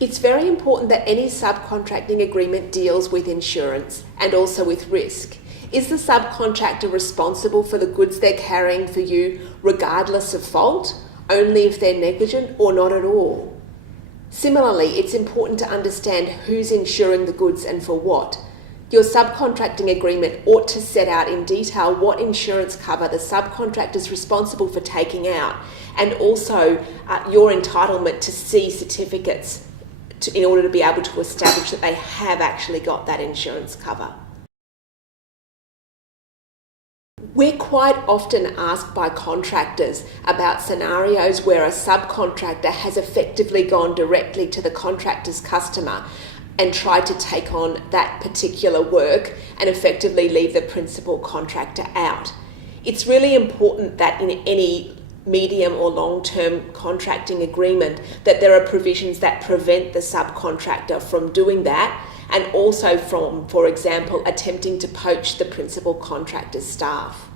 It's very important that any subcontracting agreement deals with insurance and also with risk. Is the subcontractor responsible for the goods they're carrying for you regardless of fault, only if they're negligent, or not at all? Similarly, it's important to understand who's insuring the goods and for what. Your subcontracting agreement ought to set out in detail what insurance cover the subcontractor is responsible for taking out, and also your entitlement to see certificates in order to be able to establish that they have actually got that insurance cover. We're quite often asked by contractors about scenarios where a subcontractor has effectively gone directly to the contractor's customer and tried to take on that particular work and effectively leave the principal contractor out. It's really important that in any medium or long-term contracting agreement that there are provisions that prevent the subcontractor from doing that, and also from, for example, attempting to poach the principal contractor's staff.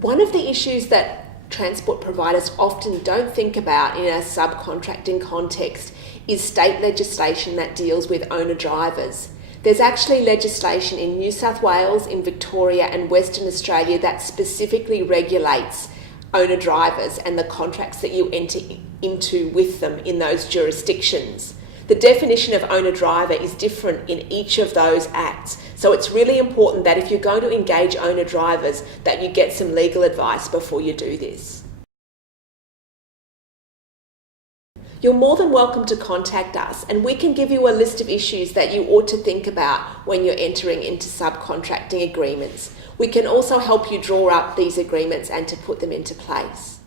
One of the issues that transport providers often don't think about in a subcontracting context is state legislation that deals with owner-drivers. There's actually legislation in New South Wales, in Victoria and Western Australia that specifically regulates owner-drivers and the contracts that you enter into with them in those jurisdictions. The definition of owner-driver is different in each of those acts, so it's really important that if you're going to engage owner-drivers that you get some legal advice before you do this. You're more than welcome to contact us, and we can give you a list of issues that you ought to think about when you're entering into subcontracting agreements. We can also help you draw up these agreements and to put them into place.